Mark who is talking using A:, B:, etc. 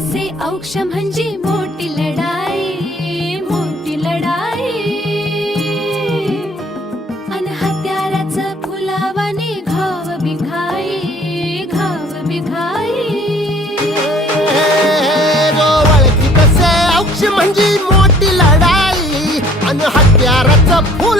A: ओळखी औक्ष म्हणजे मोठी लढाई मोठी लढाई अन हत्याराचं फुलावाने घाव बिघाई घाव बिघाई।
B: कसे औक्ष म्हणजे मोठी लढाई आणि हत्याराचं फुल